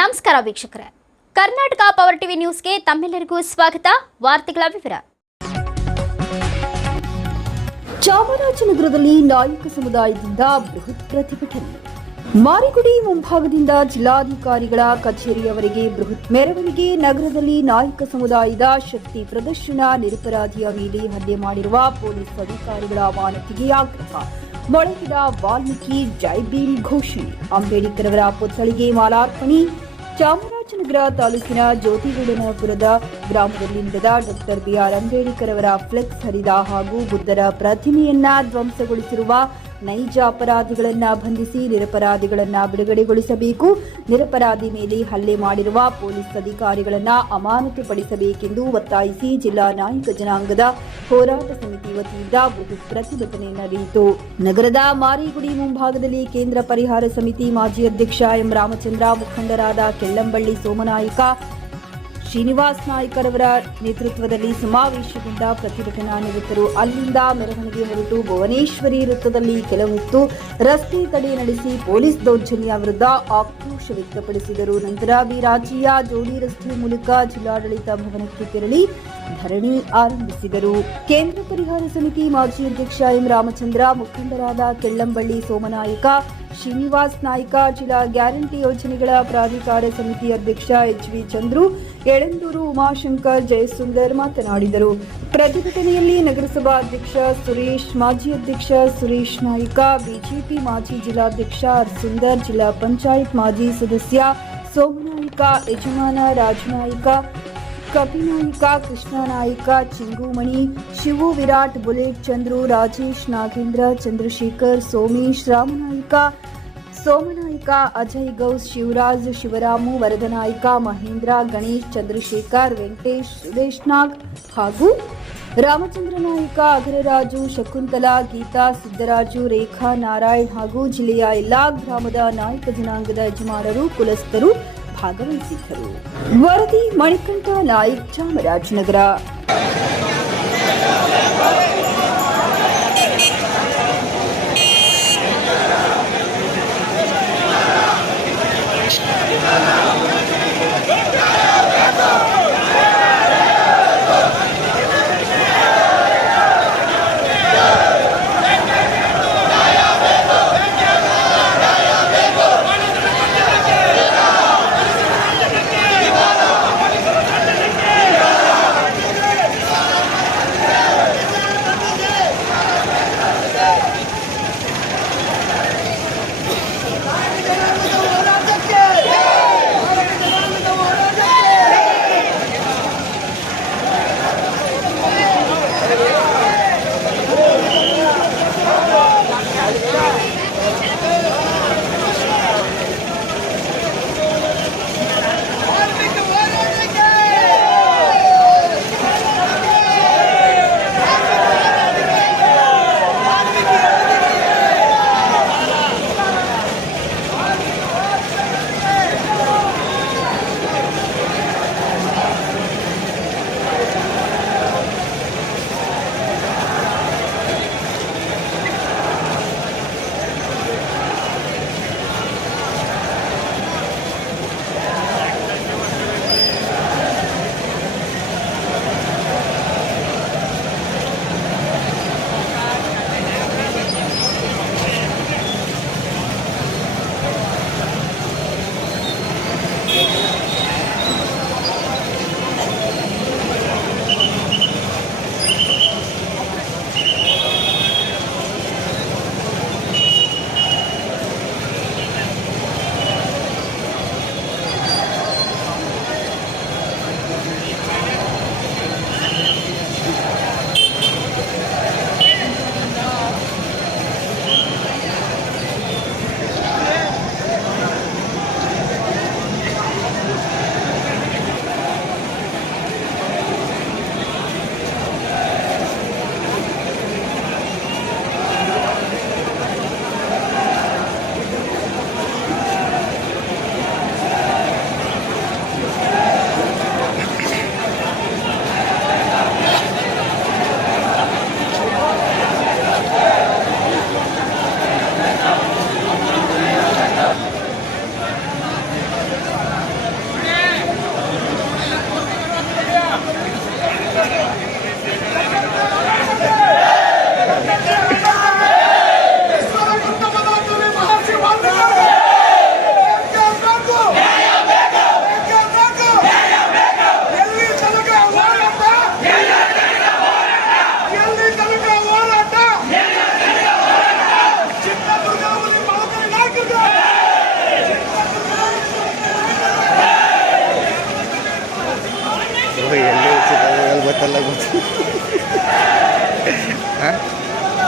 ನಮಸ್ಕಾರ ವೀಕ್ಷಕರೇ. Karnataka power TV ನ್ಯೂಸ್ಗೆ ತಮ್ಮೆಲ್ಲರಿಗೂ ಸ್ವಾಗತ. ವಾರ್ತೆಗಳ ವಿವರ. ಚಾಮರಾಜನಗರದಲ್ಲಿ ನಾಯಕ ಸಮುದಾಯದಿಂದ ಬೃಹತ್ ಪ್ರತಿಭಟನೆ. ಮಾರಿಗುಡಿ ಮುಂಭಾಗದಿಂದ ಜಿಲ್ಲಾಧಿಕಾರಿಗಳ ಕಚೇರಿಯವರೆಗೆ ಬೃಹತ್ ಮೆರವಣಿಗೆ. ನಗರದಲ್ಲಿ ನಾಯಕ ಸಮುದಾಯದ ಶಕ್ತಿ ಪ್ರದರ್ಶನ ನಿರಪರಾಧಿಯ ಮೇಲೆ ಹಲ್ಲೆ ಮಾಡಿರುವ ಪೊಲೀಸ್ ಅಧಿಕಾರಿಗಳ ಮಾನತಿಗೆ ಆಗ್ರಹ. ಮೊಳಗಿದ ವಾಲ್ಮೀಕಿ ಜೈಬೀಲ್ ಘೋಷಿ ಅಂಬೇಡ್ಕರ್ ಅವರ ಪುತ್ಥಳಿಗೆ ಮಾಲಾರ್ಪಣೆ, ಚಾಮರಾಜನಗರ ತಾಲೂಕಿನ ಜ್ಯೋತಿಗೌಡನಪುರದ ಗ್ರಾಮದಲ್ಲಿ ನಡೆದ ಡಾಕ್ಟರ್ ಬಿಆರ್ ಅಂಬೇಡ್ಕರ್ ಅವರ ಫ್ಲೆಕ್ಸ್ ಹರಿದ ಹಾಗೂ ಬುದ್ಧರ ಪ್ರತಿಮೆಯನ್ನ ಧ್ವಂಸಗೊಳಿಸಿರುವ ನೈಜ ಅಪರಾಧಿಗಳನ್ನ ಬಂಧಿಸಿ ನಿರಪರಾಧಿಗಳನ್ನ ಬಿಡುಗಡೆಗೊಳಿಸಬೇಕು. ನಿರಪರಾಧಿ ಮೇಲೆ ಹಲ್ಲೆ ಮಾಡಿರುವ ಪೊಲೀಸ್ ಅಧಿಕಾರಿಗಳನ್ನ ಅಮಾನತುಪಡಿಸಬೇಕೆಂದು ಒತ್ತಾಯಿಸಿ ಜಿಲ್ಲಾ ನಾಯಕ ಜನಾಂಗದ ಹೋರಾಟ ಸಮಿತಿ ವತಿಯಿಂದ ಬೃಹತ್ ಪ್ರತಿಭಟನೆ ನಡೆಯಿತು. ನಗರದ ಮಾರಿಗುಡಿ ಮುಂಭಾಗದಲ್ಲಿ ಕೇಂದ್ರ ಪರಿಹಾರ ಸಮಿತಿ ಮಾಜಿ ಅಧ್ಯಕ್ಷ ಎಂ ರಾಮಚಂದ್ರ ಮುಖಂಡರಾದ ಕೆಲ್ಲಂಬಳ್ಳಿ ಸೋಮನಾಯಕ ಶ್ರೀನಿವಾಸ್ ನಾಯ್ಕರವರ ನೇತೃತ್ವದಲ್ಲಿ ಸಮಾವೇಶಗೊಂಡ ಪ್ರತಿಭಟನಾ ನಿರತರು. ಅಲ್ಲಿಂದ ಮೆರವಣಿಗೆ ಹೊರಟು ಭುವನೇಶ್ವರಿ ವೃತ್ತದಲ್ಲಿ ಕೆಲವೊತ್ತು ರಸ್ತೆ ತಡೆ ನಡೆಸಿ ಪೊಲೀಸ್ ದೌರ್ಜನ್ಯ ವಿರುದ್ಧ ಆಕ್ರೋಶ ವ್ಯಕ್ತಪಡಿಸಿದರು. ನಂತರ ವಿರಾಜಿಯ ಜೋಡಿ ರಸ್ತೆ ಮೂಲಕ ಜಿಲ್ಲಾಡಳಿತ ಭವನಕ್ಕೆ ತೆರಳಿ ಧರಣಿ ಆರಂಭಿಸಿದರು. ಕೇಂದ್ರ ಪರಿಹಾರ ಸಮಿತಿ ಮಾಜಿ ಅಧ್ಯಕ್ಷ ಎಂ ರಾಮಚಂದ್ರ, ಮುಖಂಡರಾದ ಕೆಳ್ಳಂಬಳ್ಳಿ ಸೋಮನಾಯಕ, ಶ್ರೀನಿವಾಸ್ ನಾಯ್ಕ, ಜಿಲ್ಲಾ ಗ್ಯಾರಂಟಿ ಯೋಜನೆಗಳ ಪ್ರಾಧಿಕಾರ ಸಮಿತಿ ಅಧ್ಯಕ್ಷ ಎಚ್ ವಿ ಚಂದ್ರು ಯಳಂದೂರು ಉಮಾಶಂಕರ್ ಜಯಸುಂದರ್ ಮಾತನಾಡಿದರು. ಪ್ರತಿಭಟನೆಯಲ್ಲಿ ನಗರಸಭಾ ಅಧ್ಯಕ್ಷ ಸುರೇಶ್, ಮಾಜಿ ಅಧ್ಯಕ್ಷ ಸುರೇಶ್ ನಾಯ್ಕ, ಬಿಜೆಪಿ ಮಾಜಿ ಜಿಲ್ಲಾಧ್ಯಕ್ಷ ಸುಂದರ್ ಜಿಲ್ಲಾ ಪಂಚಾಯತ್ ಮಾಜಿ ಸದಸ್ಯ ಸೋಮನಾಯ್ಕ, ಯಜಮಾನ ರಾಜನಾಯ್ಕ, ಕಪಿನಾಯಿಕ, ಕೃಷ್ಣನಾಯಿಕ, ಚಿಂಗುಮಣಿ, ಶಿವು ವಿರಾಟ್, ಬುಲೆಟ್ ಚಂದ್ರು, ರಾಜೇಶ್ ನಾಗೇಂದ್ರ, ಚಂದ್ರಶೇಖರ್, ಸೋಮೇಶ್, ರಾಮನಾಯಿಕ ಸೋಮನಾಯಿಕ, ಅಜಯ್ ಗೌಸ್, ಶಿವರಾಜ್, ಶಿವರಾಮು, ವರದನಾಯ್ಕ, ಮಹೇಂದ್ರ, ಗಣೇಶ್, ಚಂದ್ರಶೇಖರ್, ವೆಂಕಟೇಶ್ ಸುದೇಶ್ ಹಾಗೂ ರಾಮಚಂದ್ರ ನಾಯ್ಕ, ಅಗರರಾಜು, ಶಕುಂತಲಾ, ಗೀತಾ, ಸಿದ್ದರಾಜು, ರೇಖಾ ನಾರಾಯಣ್ ಹಾಗೂ ಜಿಲ್ಲೆಯ ಎಲ್ಲಾ ಗ್ರಾಮದ ನಾಯಕ ಜನಾಂಗದ ಯಜಮಾನರು, ಕುಲಸ್ಥರು ಭಾಗವಹಿಸಿದ್ದರು. ವರದಿ ಮಣಿಕಂಠ ನಾಯಕ್ ಚಾಮರಾಜನಗರ.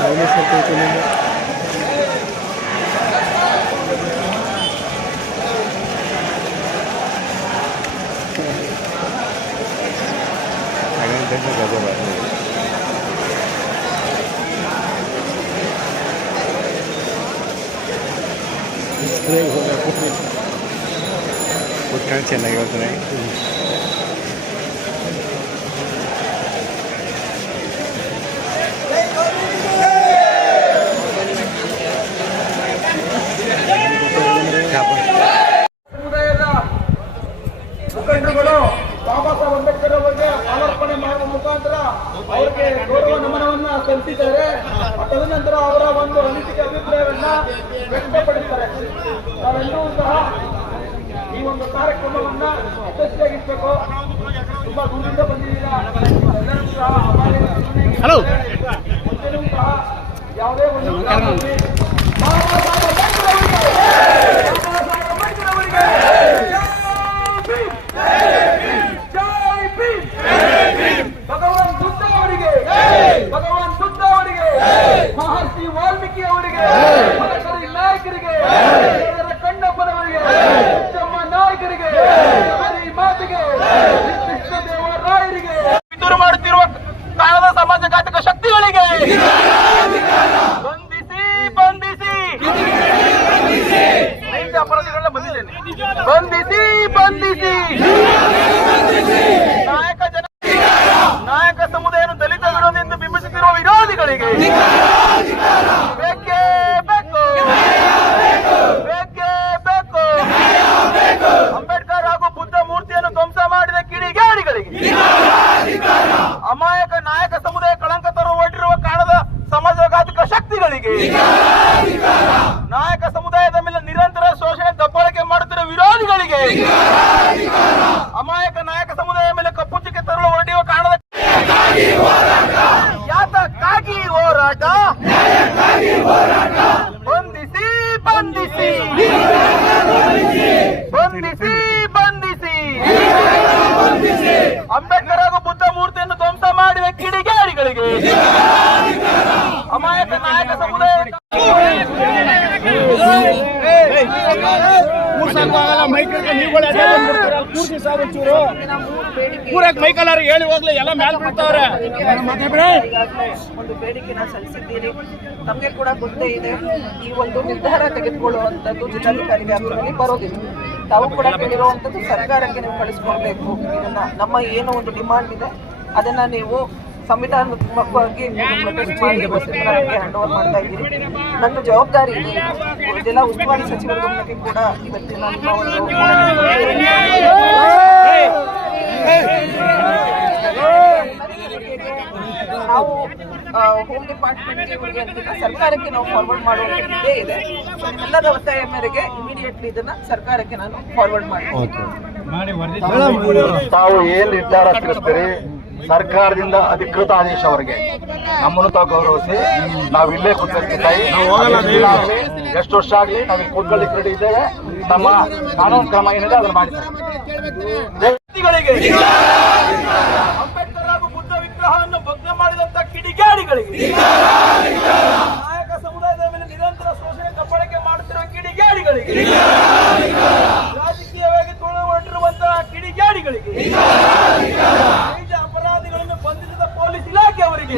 ಮೈನಸ್ ಅಂತ ಐತೆ ನಿಮ್ಗೆ? ಹಾಗಂತ ಗಜ ಬರ್ತದೆ ಕುತ್ಕೊಂಡು ಚೆನ್ನಾಗಿ ಹೇಳ್ತಾನೆ ಸಮುದಾಯದ ಮುಖಂಡರುಗಳು ಬಾಬಾ ಸಾಹೇಬ್ ಅಂಬೇಡ್ಕರ್ ಅವರಿಗೆ ಮಾಲಾರ್ಪಣೆ ಮಾಡುವ ಮುಖಾಂತರ ಅವರಿಗೆ ಗೌರವ ನಮನವನ್ನ ಸಲ್ಲಿಸಿದ್ದಾರೆ. ತದನಂತರ ಅವರ ಒಂದು ಅನಿಸಿಕೆ ಅಭಿಪ್ರಾಯವನ್ನ ವ್ಯಕ್ತಪಡಿಸ್ತಾರೆ. ನಾವೆಲ್ಲರೂ ಸಹ ಈ ಒಂದು ಕಾರ್ಯಕ್ರಮವನ್ನ ಯಶಸ್ವಿಯಾಗಿಸಬೇಕು ತುಂಬಾ ದೂರದಿಂದ ಬಂದಿದ್ದೀರಾ? ಎಲ್ಲರೂ ಸಹ ಯಾವುದೇ ಒಂದು ಕಾರಣದಲ್ಲಿ ಬಾಬಾ ಸಾಹೇಬ್ ಅಂಬೇಡ್ಕರ್ ಅವರಿಗೆ ಬಾಬಾ ಸಾಹೇಬ್ ಅಂಬೇಡ್ಕರ್ ಅವರಿಗೆ ಜೈ ಭೀಮ್! ಭಗವಾನ್ ಬುದ್ಧ ಅವರಿಗೆ ಭಗವಾನ್ ಬುದ್ಧ ಅವರಿಗೆ ಮಹರ್ಷಿ ವಾಲ್ಮೀಕಿ ಅವರಿಗೆ ಮದಕರಿ ನಾಯಕರಿಗೆ ದೇವರ ಕಣ್ಣಪ್ಪನವರಿಗೆ ಚಮ್ಮ ನಾಯಕರಿಗೆ ಹರಿ ಮಾತಿಗೆ ಕೃಷ್ಣದೇವರಾಯರಿಗೆ ಪಿತೂರು ಮಾಡುತ್ತಿರುವ ಕಾಲದ ಸಮಾಜಘಾತಕ ಶಕ್ತಿಗಳಿಗೆ ಬಂಧಿಸಿ ಬಂಧಿಸಿ ನೈಜ ಅಪರಾಧಿಗಳನ್ನ ಬಂದಿದ್ದೇನೆ ಬಂಧಿಸಿ ಬಂಧಿಸಿ ನಾಯಕ ಜನ ನಾಯಕ ಸಮುದಾಯವನ್ನು ದಲಿತ ವಿರೋಧಿ ಎಂದು ಬಿಂಬಿಸುತ್ತಿರುವ ವಿರೋಧಿಗಳಿಗೆ ಬೇಕೇ ಬೇಕು ಬೇಕೇ ಬೇಕು ಅಂಬೇಡ್ಕರ್ ಹಾಗೂ ಬುದ್ಧ ಮೂರ್ತಿಯನ್ನು ಧ್ವಂಸ ಮಾಡಿದ ಕಿಡಿಗೇಡಿಗಳಿಗೆ ಅಮಾಯಕ ನಾಯಕ ಸಮುದಾಯ ಕಳಂಕ ತರುವ ಹೊರಟಿರುವ ಕಾರಣದ ಸಮಾಜಘಾತಕ ಶಕ್ತಿಗಳಿಗೆ ನಾಯಕ ಸಮುದಾಯದ ಮೇಲೆ ನಿರಂತರ ಶೋಷಣೆ ದಬ್ಬಾಳಿಕೆ ಮಾಡುತ್ತಿರುವ ವಿರೋಧಿಗಳಿಗೆ ಅಮಾಯಕ ನಾಯಕ ಸಮುದಾಯ ಮೇಲೆ ಕಪ್ಪು ಚುಕ್ಕೆ ತರಲು ಹೊರಟಿರುವ ಕಾರಣದ ಯಾತಕ್ಕಾಗಿ ಹೋರಾಟ ಬಂಧಿಸಿ. ಬಂಧಿಸಿ ಬಂಧಿಸಿ. ಅಂಬೇಡ್ಕರ್ ಹಾಗೂ ಬುದ್ಧ ಮೂರ್ತಿಯನ್ನು ಧ್ವಂಸ ಮಾಡಿದ ಕಿಡಿಗೇಡಿಗಳಿಗೆ. ಅಮಾಯಕ ನಾಯಕ ಸಮುದಾಯ ಪೂರಕ್ ಮೈಕಲ್ಲರ್ ಹೇಳಿ ಹೋಗ್ಲಿ ಎಲ್ಲ ಮ್ಯಾಲ್ ಬಿಡ್ತಾವ್ರೆ. ಒಂದು ಬೇಡಿಕೆನ ಸಲ್ಲಿಸಿದ್ದೀರಿ. ನಮಗೆ ಕೂಡ ಗೊತ್ತೇ ಇದೆ ಈ ಒಂದು ನಿರ್ಧಾರ ತೆಗೆದುಕೊಳ್ಳುವಂಥದ್ದು ಜಿಲ್ಲಾಧಿಕಾರಿ ವ್ಯಾಪ್ತಿಯಲ್ಲಿ ಬರೋದಿಲ್ಲ. ತಾವು ಕೂಡ ಕೇಳಿರುವಂಥದ್ದು ಸರ್ಕಾರಕ್ಕೆ ನೀವು ಕಳಿಸ್ಕೊಡ್ಬೇಕು. ಇದನ್ನ ನಮ್ಮ ಏನು ಒಂದು ಡಿಮಾಂಡ್ ಇದೆ. ಅದನ್ನ ನೀವು ಸಂವಿಧಾನಾತ್ಮಕವಾಗಿ ಹ್ಯಾಂಡ್ ಮಾಡ್ತಾ ಇದ್ದೀರಿ. ನನ್ನ ಜವಾಬ್ದಾರಿ ಇದೆ. ಜಿಲ್ಲಾ ಉಸ್ತುವಾರಿ ಸಚಿವರ ಗಮನಕ್ಕೆ ಕೂಡ ಇವತ್ತಿನ ಒಂದು ನಾವು ಹೋಮ್ ಡಿಪಾರ್ಟ್ಮೆಂಟ್ ಇವರಿಗೆ ಅಂತಿಲ್ಲ ಸರ್ಕಾರಕ್ಕೆ ನಾವು ಫಾರ್ವರ್ಡ್ ಮಾಡುವಂತ ಇದೇ. ಇದೆ ಎಲ್ಲರ ಒತ್ತಾಯ ಮೇರೆಗೆ ಇಮಿಡಿಯೇಟ್ಲಿ ಇದನ್ನ ಸರ್ಕಾರಕ್ಕೆ ನಾನು ಫಾರ್ವರ್ಡ್ ಮಾಡ್ತೀನಿ. ತಾವು ಏನ್ ನಿರ್ಧಾರ ತಿಳಿಸ್ತೀರಿ ಸರ್ಕಾರದಿಂದ ಅಧಿಕೃತ ಆದೇಶವರೆಗೆ ನಮ್ಮನ್ನು ತಾವು ಗೌರವಿಸಿ ನಾವು ಇಲ್ಲೇ ಕೂತ್ಕೊಳ್ತೀವಿ. ತಾಯಿ ಎಷ್ಟು ವರ್ಷ ಆಗಲಿ ನಾವು ಕೂತ್ಕೊಳ್ಳಿ ಕೂತ್ಕೊಳ್ಳಿಕ್ಕೆ ರೆಡಿ ಇದ್ದೇವೆ. ನಮ್ಮ ಕಾನೂನು ಕ್ರಮ ಏನಿದೆ ಅದನ್ನು ಮಾಡಿದ್ದಾರೆ ಅಂಬೇಡ್ಕರ್ ಹಾಗೂ ಬುದ್ಧ ವಿಗ್ರಹವನ್ನು ಭಗ್ನ ಮಾಡಿದಂತ ಕಿಡಿಗೇಡಿಗಳಿಗೆ. ನಾಯಕ ಸಮುದಾಯದ ಮೇಲೆ ನಿರಂತರ ಶೋಷಣೆ ದಬ್ಬಾಳಿಕೆ ಮಾಡುತ್ತಿರುವ ಕಿಡಿಗೇಡಿಗಳಿಗೆ. ರಾಜಕೀಯವಾಗಿ ತುಳು ಹೊರಟಿರುವಂತಹ ಕಿಡಿಗೇಡಿಗಳಿಗೆ. ನೈಜ ಅಪರಾಧಿಗಳನ್ನು ಬಂಧಿಸಿದ ಪೊಲೀಸ್ ಇಲಾಖೆ ಅವರಿಗೆ.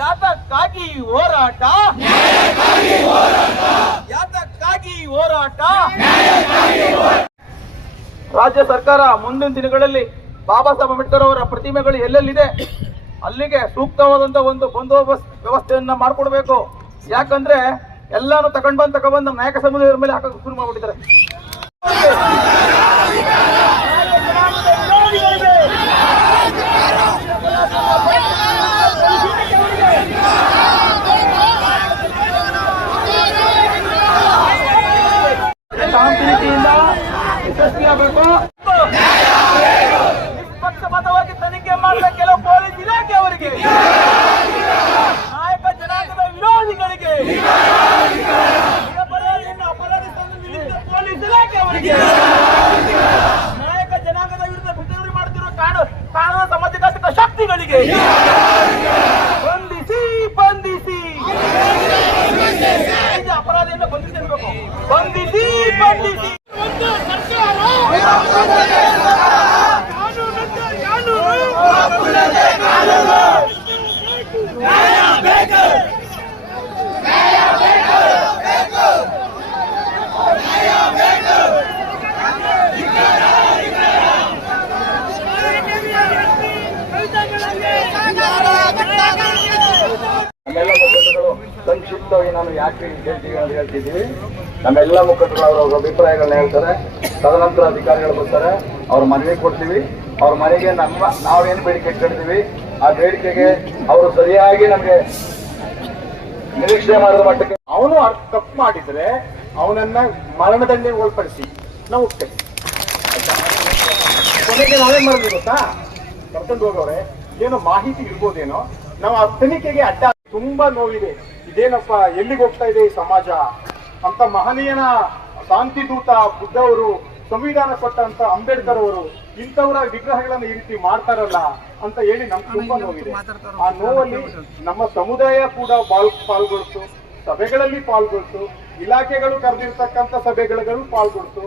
ಯಾತಕ್ಕಾಗಿ ಹೋರಾಟ? ಯಾತಕ್ಕಾಗಿ ಹೋರಾಟ. ರಾಜ್ಯ ಸರ್ಕಾರ ಮುಂದಿನ ದಿನಗಳಲ್ಲಿ ಬಾಬಾ ಸಾಹೇಬ್ ಅಂಬೇಡ್ಕರ್ ಅವರ ಪ್ರತಿಮೆಗಳು ಎಲ್ಲೆಲ್ಲಿದೆ? ಅಲ್ಲಿಗೆ ಸೂಕ್ತವಾದಂತ ಒಂದು ಬಂದೋಬಸ್ತ್ ವ್ಯವಸ್ಥೆಯನ್ನ ಮಾಡ್ಕೊಡ್ಬೇಕು. ಯಾಕಂದ್ರೆ ಎಲ್ಲಾನು ತಗೊಂಡ್ ಬಂದ್ ನಾಯಕ ಸಮುದಾಯದ ಮೇಲೆ ಹಾಕಕ್ಕೆ ಶುರು ಮಾಡ್ಬಿಟ್ಟಿದ್ದಾರೆ ಶಾಂತಿ ರೀತಿಯಿಂದ ಯಶಸ್ವಿಯಾಗಬೇಕು ನಿಷ್ಪಕ್ಷಪಾತವಾಗಿ ತನಿಖೆ ಮಾಡಿದ ಕೆಲವು ಪೊಲೀಸ್ ಇಲಾಖೆಯವರಿಗೆ ನಾಯಕ ಜನಾಂಗದ ವಿರೋಧಿಗಳಿಗೆ ನಿರಪರಾಧಿಯನ್ನು ಅಪರಾಧಿ ತಂದು ನಿಲ್ಲಿಸಿದ ಪೊಲೀಸ್ ಇಲಾಖೆಯವರಿಗೆ ವ್ಯಕ್ತಿಗಳಿಗೆ ಬಂಧಿಸಿ ಬಂಧಿಸಿ ನೈಜ ಅಪರಾಧಿಯನ್ನು ಬಂಧಿಸಬೇಕು ಬಂಧಿಸಿ ಬಂಧಿಸಿ ನಮ್ಮೆಲ್ಲ ಮುಖಂಡಗಳು ಸಂಕ್ಷಿಪ್ತವಾಗಿ ನಾನು ಯಾಕೆ ಹೇಳ್ತೀವಿ ಅಂತ ಹೇಳ್ತಿದ್ದೀವಿ ನಮ್ಮೆಲ್ಲ ಮುಖಂಡರು ಅವರ ಅಭಿಪ್ರಾಯಗಳನ್ನ ಹೇಳ್ತಾರೆ. ತದನಂತರ ಅಧಿಕಾರಿಗಳು ಬರ್ತಾರೆ. ಅವ್ರ ಮನವಿ ಕೊಡ್ತೀವಿ. ಅವ್ರ ಮನೆಗೆ ನಮ್ಮ, ನಾವೇನು ಬೇಡಿಕೆ ಇಟ್ಕೊಂಡಿದ್ದೀವಿ ಆ ಬೇಡಿಕೆಗೆ ಅವರು ಸರಿಯಾಗಿ ನಮಗೆ ನಿರೀಕ್ಷೆ ಮಾಡಿದ ಮಟ್ಟಕ್ಕೆ ಅವನು ತಪ್ಪು ಮಾಡಿದ್ರೆ ಅವನನ್ನ ಮರಣದಂಡನೆಗೆ ಒಳಪಡಿಸಿ ನಾವು? ಕೊನೆಗೆ ನಾವೇನ್ ಮಾಡಿದ್ವಿ ಗೊತ್ತಾ? ಕರ್ಕೊಂಡು ಹೋಗೋರೆ ಏನೋ ಮಾಹಿತಿ ಇರ್ಬೋದೇನೋ, ನಾವು ಆ ತನಿಖೆಗೆ ಅಡ್ಡ ತುಂಬಾ ನೋವಿದೆ. ಇದೇನಪ್ಪ, ಎಲ್ಲಿಗೆ ಹೋಗ್ತಾ ಇದೆ ಈ ಸಮಾಜ? ಅಂತ ಮಹನೀಯನ ಶಾಂತಿ ದೂತ ಬುದ್ಧ ಅವರು ಸಂವಿಧಾನ ಕೊಟ್ಟಂತ ಅಂಬೇಡ್ಕರ್ ಅವರು ಇಂಥವರ ವಿಗ್ರಹಗಳನ್ನ ಈ ರೀತಿ ಮಾಡ್ತಾರಲ್ಲ ಅಂತ ಹೇಳಿ ನಮ್ ತುಂಬಾ ನೋವಿದೆ ಆ ನೋವಲ್ಲಿ ನಮ್ಮ ಸಮುದಾಯ ಕೂಡ ಪಾಲ್ ಪಾಲ್ಗೊಳ್ತು ಸಭೆಗಳಲ್ಲಿ ಪಾಲ್ಗೊಳ್ತು ಇಲಾಖೆಗಳು ಕರೆದಿರ್ತಕ್ಕಂಥ ಸಭೆಗಳು ಪಾಲ್ಗೊಳ್ತು.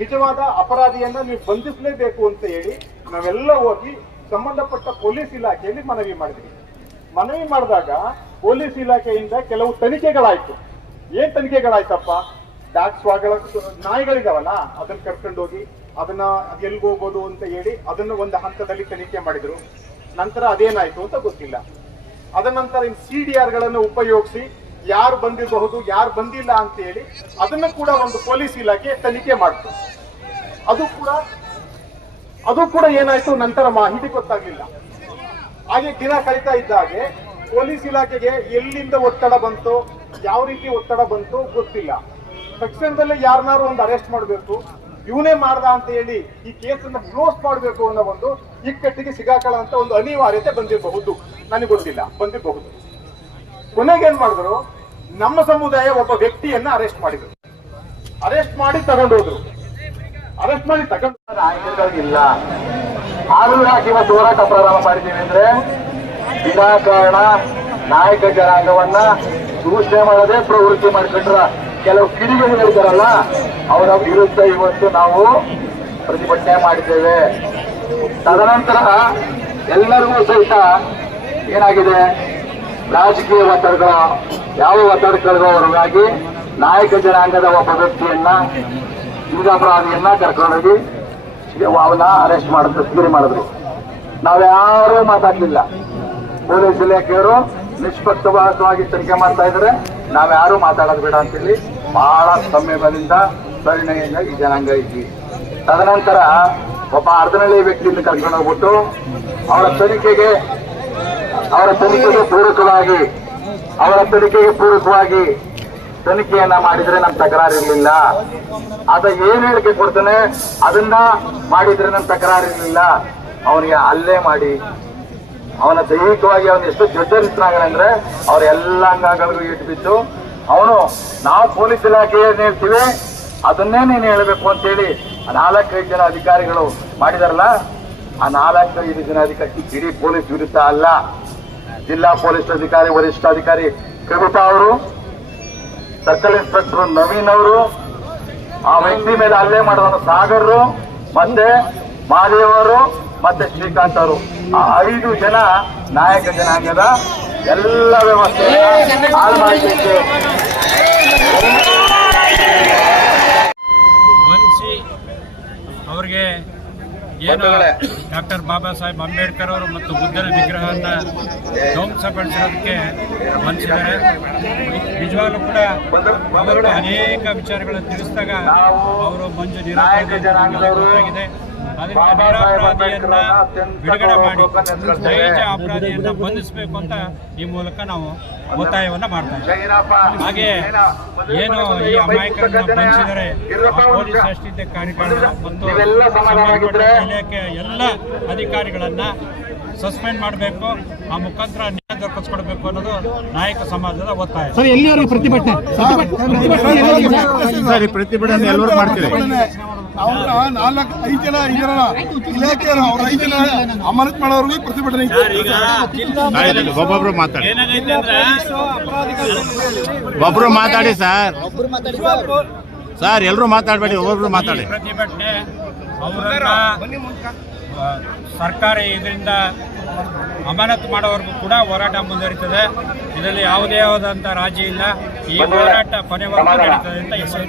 ನಿಜವಾದ ಅಪರಾಧಿಯನ್ನ ನೀವು ಬಂಧಿಸಲೇಬೇಕು ಅಂತ ಹೇಳಿ ನಾವೆಲ್ಲ ಹೋಗಿ ಸಂಬಂಧಪಟ್ಟ ಪೊಲೀಸ್ ಇಲಾಖೆಯಲ್ಲಿ ಮನವಿ ಮಾಡಿದ್ವಿ. ಮನವಿ ಮಾಡಿದಾಗ ಪೊಲೀಸ್ ಇಲಾಖೆಯಿಂದ ಕೆಲವು ತನಿಖೆಗಳಾಯ್ತು. ಏನ್ ತನಿಖೆಗಳಾಯ್ತಪ್ಪ? ಡಾಕ್ ಸ್ವಾಗಳ ನಾಯಿಗಳಿದಾವಲ್ಲ, ಅದನ್ನ ಕರ್ಕೊಂಡೋಗಿ ಅದನ್ನ ಎಲ್ಲಿಗೆ ಹೋಗೋದು ಅಂತ ಹೇಳಿ ಅದನ್ನು ಒಂದು ಹಂತದಲ್ಲಿ ತನಿಖೆ ಮಾಡಿದ್ರು. ನಂತರ ಅದೇನಾಯ್ತು ಅಂತ ಗೊತ್ತಿಲ್ಲ. ಅದ ನಂತರ ಸಿ ಡಿ ಆರ್ಗಳನ್ನು ಉಪಯೋಗಿಸಿ ಯಾರು ಬಂದಿರಬಹುದು, ಯಾರು ಬಂದಿಲ್ಲ ಅಂತ ಹೇಳಿ ಅದನ್ನು ಕೂಡ ಒಂದು ಪೊಲೀಸ್ ಇಲಾಖೆ ತನಿಖೆ ಮಾಡ್ತು. ಅದು ಕೂಡ ಅದು ಕೂಡ ಏನಾಯ್ತು ನಂತರ ಮಾಹಿತಿ ಗೊತ್ತಾಗ್ಲಿಲ್ಲ. ಹಾಗೆ ದಿನ ಕಳೀತಾ ಇದ್ದ ಹಾಗೆ ಪೊಲೀಸ್ ಇಲಾಖೆಗೆ ಎಲ್ಲಿಂದ ಒತ್ತಡ ಬಂತು ಯಾವ ರೀತಿ ಒತ್ತಡ ಬಂತು ಗೊತ್ತಿಲ್ಲ. ತಕ್ಷಣದಲ್ಲೇ ಯಾರನ್ನಾರು ಒಂದು ಅರೆಸ್ಟ್ ಮಾಡಬೇಕು, ಇವನೇ ಮಾಡ್ದ ಅಂತ ಹೇಳಿ ಈ ಕೇಸನ್ನು ಕ್ಲೋಸ್ ಮಾಡಬೇಕು ಅನ್ನೋ ಒಂದು ಇಕ್ಕಟ್ಟಿಗೆ ಸಿಗಾಕಳ ಒಂದು ಅನಿವಾರ್ಯತೆ ಬಂದಿರಬಹುದು. ನನಗೆ ಗೊತ್ತಿಲ್ಲ, ಬಂದಿರಬಹುದು. ಕೊನೆಗೆ ಏನ್ ಮಾಡಿದ್ರು, ನಮ್ಮ ಸಮುದಾಯ ಒಬ್ಬ ವ್ಯಕ್ತಿಯನ್ನ ಅರೆಸ್ಟ್ ಮಾಡಿದ್ರು. ಅರೆಸ್ಟ್ ಮಾಡಿ ತಗೊಂಡೋದ್ರು. ಅರೆಸ್ಟ್ ಮಾಡಿ ತಗೊಂಡು ನಾಯಕರಿಲ್ಲ ಆದರೂ ಯಾಕೆ ಇವತ್ತು ಹೋರಾಟ ಪ್ರಾರಂಭ ಮಾಡಿದ್ದೀವಿ ಅಂದ್ರೆ ವಿನಾಕಾರಣ ನಾಯಕ ಜನಾಂಗವನ್ನ ದೂಷಣೆ ಮಾಡದೆ ಪ್ರವೃತ್ತಿ ಮಾಡ್ಕೊಂಡ್ರ ಕೆಲವು ಕಿಡಿಗೇಡಿಗಳಿದ್ದಾರಲ್ಲ ಅವರ ವಿರುದ್ಧ ಇವತ್ತು ನಾವು ಪ್ರತಿಭಟನೆ ಮಾಡಿದ್ದೇವೆ. ತದನಂತರ ಎಲ್ಲರಿಗೂ ಸಹಿತ ಏನಾಗಿದೆ? ರಾಜಕೀಯ ಒತ್ತಡಗಳ, ಯಾವ ಒತ್ತಡಗಳಿಗೋ ಹೊರಗಾಗಿ ನಾಯಕ ಜನಾಂಗದ ಒಬ್ಬ ವ್ಯಕ್ತಿಯನ್ನ ಅಪರಾಧಿಯನ್ನ ಕರ್ಕೊಂಡೋಗಿ ಅವನ್ನ ಅರೆಸ್ಟ್ ಮಾಡಿದ್ರು ಸಿಗರಿ ಮಾಡಿದ್ರು. ನಾವ್ಯಾರೂ ಮಾತಾಡ್ಲಿಲ್ಲ. ಪೊಲೀಸ್ ಇಲಾಖೆಯವರು ನಿಷ್ಪಕ್ಷಪಾತವಾಗಿ ತನಿಖೆ ಮಾಡ್ತಾ ಇದ್ರೆ ನಾವ್ಯಾರು ಮಾತಾಡೋದು ಬೇಡ ಅಂತೇಳಿ ಬಹಳ ಸಂಯಮದಿಂದ ಪರಿಣಯದಿಂದ ಈ ಜನಾಂಗ ಇದ್ವಿ. ತದನಂತರ ಒಬ್ಬ ಅರ್ಧನಳ್ಳಿ ವ್ಯಕ್ತಿಯಿಂದ ಕರ್ಕೊಂಡು ಹೋಗ್ಬಿಟ್ಟು ಅವರ ತನಿಖೆಗೆ ಅವರ ತನಿಖೆಗೆ ಪೂರಕವಾಗಿ, ಅವರ ತನಿಖೆಗೆ ಪೂರಕವಾಗಿ ತನಿಖೆಯನ್ನ ಮಾಡಿದ್ರೆ ನಮ್ ತಕರಾರು ಇರಲಿಲ್ಲ. ಅದ ಏನ್ ಹೇಳಿಕೆ ಕೊಡ್ತಾನೆ? ಅದನ್ನ ಮಾಡಿದ್ರೆ ನಮ್ ತಕರಾರು ಇರಲಿಲ್ಲ. ಅವನಿಗೆ ಅಲ್ಲೇ ಮಾಡಿ ಅವನ ದೈಹಿಕವಾಗಿ ಅವನು ಎಷ್ಟು ಜರ್ಜರಿತನಾಗಂದ್ರೆ ಅವ್ರ ಎಲ್ಲ ಅಂಗಗಳಿಗೂ ಇಟ್ಟು ಅವನು, ನಾವು ಪೊಲೀಸ್ ಇಲಾಖೆ ಹೇಳ್ತೀವಿ, ಅದನ್ನೇ ನೀನು ಹೇಳಬೇಕು ಅಂತೇಳಿ ನಾಲ್ಕೈದು ಜನ ಅಧಿಕಾರಿಗಳು ಮಾಡಿದಾರಲ್ಲ, ಆ ನಾಲ್ಕೈದು ಜನ ಅಧಿಕಾರಿ ಇಡೀ ಪೊಲೀಸ್ ವಿರುದ್ಧ ಅಲ್ಲ. ಜಿಲ್ಲಾ ಪೊಲೀಸ್ ಅಧಿಕಾರಿ, ವರಿಷ್ಠ ಅಧಿಕಾರಿ ಕವಿತಾ ಅವರು, ಸರ್ಕಲ್ ಇನ್ಸ್ಪೆಕ್ಟರ್ ನವೀನ್ ಅವರು, ಆ ವ್ಯಕ್ತಿ ಮೇಲೆ ಹಲ್ಲೆ ಮಾಡಿದವನು ಸಾಗರ್, ಮತ್ತೆ ಮಾದೇವರು ಮತ್ತೆ ಶ್ರೀಕಾಂತ್ ಅವರು. ಆ ಐದು ಜನ ನಾಯಕ ಜನಾಂಗದ ಎಲ್ಲ ವ್ಯವಸ್ಥೆ ಹಾಳು ಮಾಡಲಿಕ್ಕೆ ಮನ್ಸಿ ಅವ್ರಿಗೆ ಏನು ಡಾಕ್ಟರ್ ಬಾಬಾ ಸಾಹೇಬ್ ಅಂಬೇಡ್ಕರ್ ಅವರು ಮತ್ತು ಬುದ್ಧನ ವಿಗ್ರಹವನ್ನು ಧ್ವಂಸಪಡಿಸೋದಕ್ಕೆ ಮನಸ್ಸಿದ್ದಾರೆ ನಿಜವಾಗ್ಲೂ ಕೂಡ ಅವರು ಅನೇಕ ವಿಚಾರಗಳನ್ನು ತಿಳಿಸಿದಾಗ ಅವರು ಮಂಜು ನಿರಾಕರಣೆ ಅದರಿಂದ ನಿರಪರಾಧಿಯನ್ನ ಬಿಡುಗಡೆ ಮಾಡಿ ನೈಜ ಅಪರಾಧಿಯನ್ನ ಬಂಧಿಸಬೇಕು ಅಂತ ಈ ಮೂಲಕ ನಾವು ಒತ್ತಾಯವನ್ನ ಮಾಡ್ತಾ ಇದ್ದೀವಿ. ಹಾಗೆ ಏನು ಈ ಅಮಾಯಕರನ್ನ ಬಂಧಿಸಿದರೆ ಪೊಲೀಸ್ ರಾಷ್ಟ್ರೀಯ ಕಾರ್ಯಕರ್ತರು ಮತ್ತು ಇಲಾಖೆಯ ಎಲ್ಲ ಅಧಿಕಾರಿಗಳನ್ನ ಸಸ್ಪೆಂಡ್ ಮಾಡಬೇಕು. ಆ ಮುಖಾಂತರ ದೊರಕಿಸ್ಕೊಡ್ಬೇಕು ಅನ್ನೋದು ನಾಯಕ ಸಮಾಜದ ಒತ್ತಾಯ. ಸರ್ ಎಲ್ಲಿವರೆಗೆ ಪ್ರತಿಭಟನೆ? ಸರ್ ಪ್ರತಿಭಟನೆ ಎಲ್ಲರೂ ಮಾಡ್ತೀವಿ ಅವ್ರ ನಾಲ್ಕು ಐದು ಜನ ಐದು ಜನ ಇಲಾಖೆಯವರು ಅವ್ರ ಐದು ಜನ ಅಮಾನತ್ ಮಾಡೋರ್ಗೂ ಪ್ರತಿಭಟನೆ ಒಬ್ಬೊಬ್ರು ಮಾತಾಡಿ. ಒಬ್ರು ಮಾತಾಡಿ ಸರ್. ಸರ್. ಎಲ್ಲರೂ ಮಾತಾಡಬೇಡಿ ಒಬ್ಬೊಬ್ರು ಮಾತಾಡಿ. ಪ್ರತಿಭಟನೆ ಸರ್ಕಾರ ಇದರಿಂದ ಅಮಾನತು ಮಾಡೋವರೆಗೂ ಕೂಡ ಹೋರಾಟ ಮುಂದುವರಿತದೆ. ಇದರಲ್ಲಿ ಯಾವುದೇ ಆದಂತ ರಾಜಿ ಇಲ್ಲ. ಈ ಹೋರಾಟ ಕೊನೆವರೆಗೂ ನಡೀತದೆ ಅಂತ ಹೆಸರು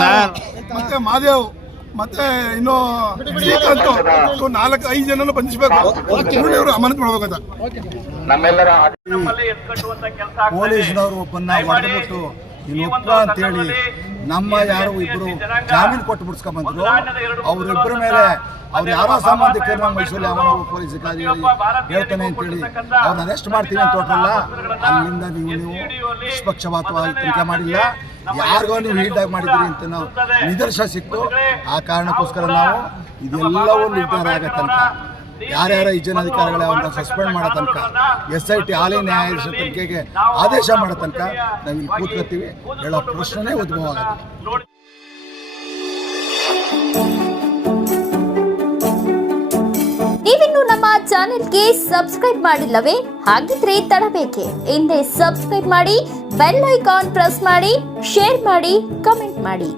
ಸರ್ ಮತ್ತೆ ಮಾದೇವ್ ಮತ್ತೆ ಇನ್ನು ಶ್ರೀಕಾಂತ್ ನಾಲ್ಕು ಐದು ಜನನು ಬಂಧಿಸಬೇಕು. ಇವರು ಅಮಾನತ್ ಮಾಡ್ಬೇಕಂತ. ನಮ್ಮೆಲ್ಲರ ಪೊಲೀಸ್ನವರು ಒಬ್ಬನ್ನ ಹೊಡೆದ್ಬಿಟ್ಟು ನೀನು ಒಪ್ಪ ಅಂತೇಳಿ ನಮ್ಮ ಯಾರು ಇಬ್ರು ಜಾಮೀನು ಕೊಟ್ಟು ಬಿಡ್ಸ್ಕೊಂಡ್ ಬಂದ್ರು ಅವರಿಬ್ಬರ ಮೇಲೆ ಅವ್ರು ಯಾರೋ ಸಂಬಂಧಿಕರು ನಮ್ಮ ಮೈಸೂರಲ್ಲಿ ಯಾವ ಪೊಲೀಸ್ ಅಧಿಕಾರಿಗಳು ಹೇಳ್ತಾನೆ ಅಂತೇಳಿ ಅವ್ರನ್ನ ಅರೆಸ್ಟ್ ಮಾಡ್ತೀವಿ ಅಂತ ಹೊಟ್ಟಲ್ಲ ಅಲ್ಲಿಂದ ನೀವು ನೀವು ನಿಷ್ಪಕ್ಷಪಾತವಾಗಿ ತನಿಖೆ ಮಾಡಿಲ್ಲ. ಯಾರಿಗೋ ನೀವು ಹೀಲ್ಡಾಗಿ ಮಾಡಿದ್ದೀರಿ ಅಂತ ನಾವು ನಿದರ್ಶನ ಸಿಕ್ತು. ಆ ಕಾರಣಕ್ಕೋಸ್ಕರ ನಾವು ಇದೆಲ್ಲವೂ ನಿರ್ಧಾರ ಆಗತ್ತಂತ. ತನಕ ಯಾರ್ಯಾರ ಈ ಜನ ಅಧಿಕಾರಿಗಳ ಅವ್ರನ್ನ ಸಸ್ಪೆಂಡ್ ಮಾಡೋ ತನಕ, ಎಸ್ ಐ ಟಿ ಹಾಲಿ ನ್ಯಾಯಾಧೀಶ ತನಿಖೆಗೆ ಆದೇಶ ಮಾಡೋ ತನಕ ನಾವು ಇಲ್ಲಿ ಕೂತ್ಕೊತೀವಿ. ಹೇಳೋ ಪ್ರಶ್ನೆನೇ ಉದ್ಭವ ಆಗುತ್ತೆ ನೀವಿನ್ನು ನಮ್ಮ ಚಾನೆಲ್ಗೆ ಸಬ್ಸ್ಕ್ರೈಬ್ ಮಾಡಿಲ್ಲವೇ? ಹಾಗಿದ್ರೆ ತಡಬೇಕೆ. ಹಿಂದೆ ಸಬ್ಸ್ಕ್ರೈಬ್ ಮಾಡಿ, ಬೆಲ್ ಐಕಾನ್ ಪ್ರೆಸ್ ಮಾಡಿ, ಶೇರ್ ಮಾಡಿ, ಕಮೆಂಟ್ ಮಾಡಿ.